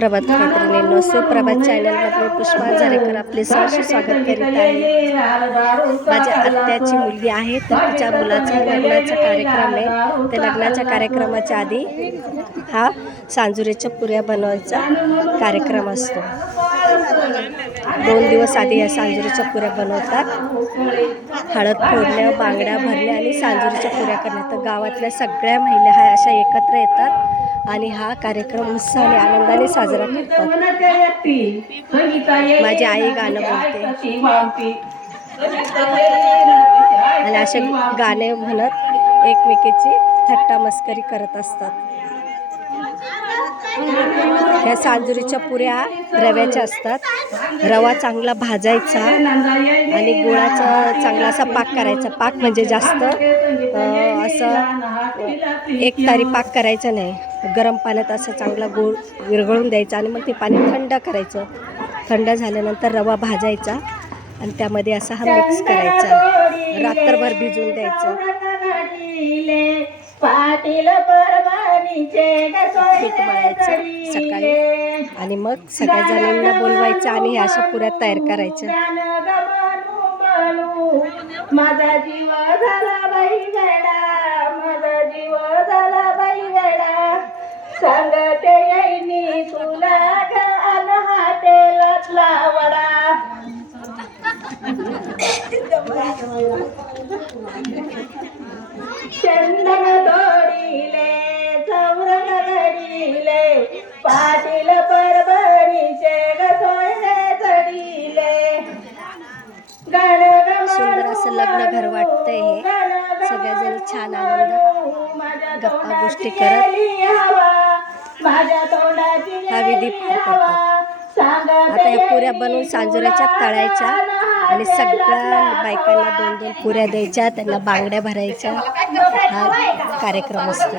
सुप्रभात मैत्रिणींनो, सुप्रभात चॅनलमध्ये पुष्पा झारेकर आपले सहर्ष स्वागत करीत आहे। माझ्या आत्याची मुलगी आहे, तर तिच्या मुलाचा लग्नाचा कार्यक्रम आहे। त्या लग्नाच्या कार्यक्रमाच्या आधी हा सांजुरेच्या पुऱ्या बनवायचा कार्यक्रम असतो। 2 दिवस आधी या सांजुरेच्या पुऱ्या बनवतात। हळद फोडणं, बांगड्या भरणे आणि सांजुरेच्या पुऱ्या करणे। तर गावातल्या सगळ्या महिला ह्या अशा एकत्र येतात आणि हा कार्यक्रम उत्साहाने आनंदाने साजरा करतात। माझी आई गाणं बोलते आणि असे गाणे म्हणत एकमेकीची थट्टा मस्करी करत असतात। ह्या सांजुरीच्या पुऱ्या रव्याच्या असतात। रवा चांगला भाजायचा आणि गुळाचा चांगला असा पाक करायचा। पाक म्हणजे जास्त असं एकतारी पाक करायचा नाही, गरम पाण्यात असं चांगला गूळ विरघळून द्यायचा आणि मग ते पाणी थंड करायचं। थंड झाल्यानंतर रवा भाजायचा आणि त्यामध्ये असा हा मिक्स करायचा, रात्रभर भिजवून द्यायचं। पीठ मळायचं सकाळी आणि मग सगळ्या जणींना बोलवायचं आणि ह्या अशा पुऱ्या तयार करायच्या। माझा जीव झाला बाई गडा, माझा जीव झाला बाई गडा, सांगते येईनी तुला अन हाटेलातला वडा। चंदन तोडीले चौरंग घडीले, पाटील परभणीचे गसोळे चढीले। सुंदर असं लग्न घर वाटतंय हे। सगळ्याजणी छान आनंदात गप्पा गोष्टी करत हा विधी पार करतात। आता या पुऱ्या बनवून सांजुऱ्याच्या तळायच्या आणि सगळ्या बायकांना 2-2 पुऱ्या द्यायच्या, त्यांना बांगड्या भरायच्या। हा कार्यक्रम असतो।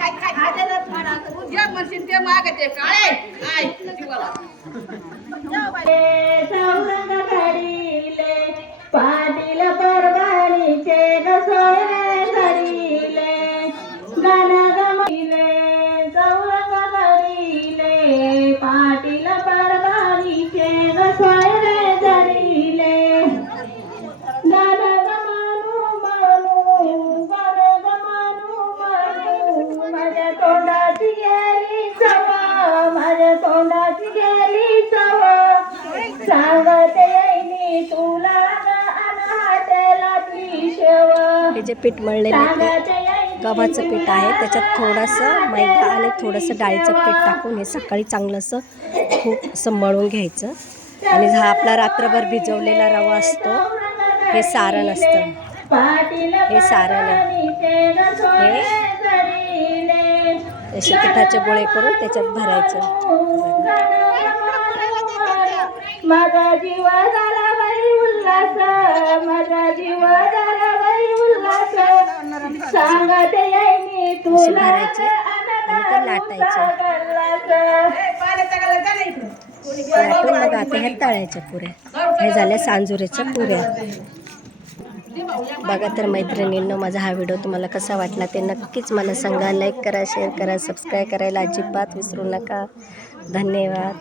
पाटील परभणीचे गसोळे चढीले, गाणं गमविले चौरंग घडीले, पाटील परभणीचे गसोळे चढीले। गाणं गमानू म्हणू, गाणं गमानू म्हणू, माझ्या तोंडाची गेली चव, माझ्या तोंडाची गेली चव, सांगते येईनी तुला हे जे पीठ मळलेले गव्हाचं पीठ आहे, त्याच्यात थोडंसं मैदा आणि थोडंसं डाळीचं पीठ टाकून हे सकाळी चांगलं असं खूप असं मळून घ्यायचं। आणि हा आपला रात्रभर भिजवलेला रवा असतो, हे सारण असतं, हे सारण आहे। हे असे पिठाचे गोळे करून त्याच्यात भरायचं। माझा जीव झाला बाई उल्हास, माझा जीव झाला बाई उल्हास, सांगते येईनी तुला भरायचे आणि ते लाटायचे। लाटून मग आता ह्या तळायच्या पुऱ्या। हे झाल्या सांजुरेच्या पुऱ्या। बघा तर मैत्रिणींनो, माझा हा व्हिडिओ तुम्हाला कसा वाटला ते नक्कीच मला सांगा। लाईक करा, शेअर करा, सबस्क्राईब करायला अजिबात विसरू नका। धन्यवाद।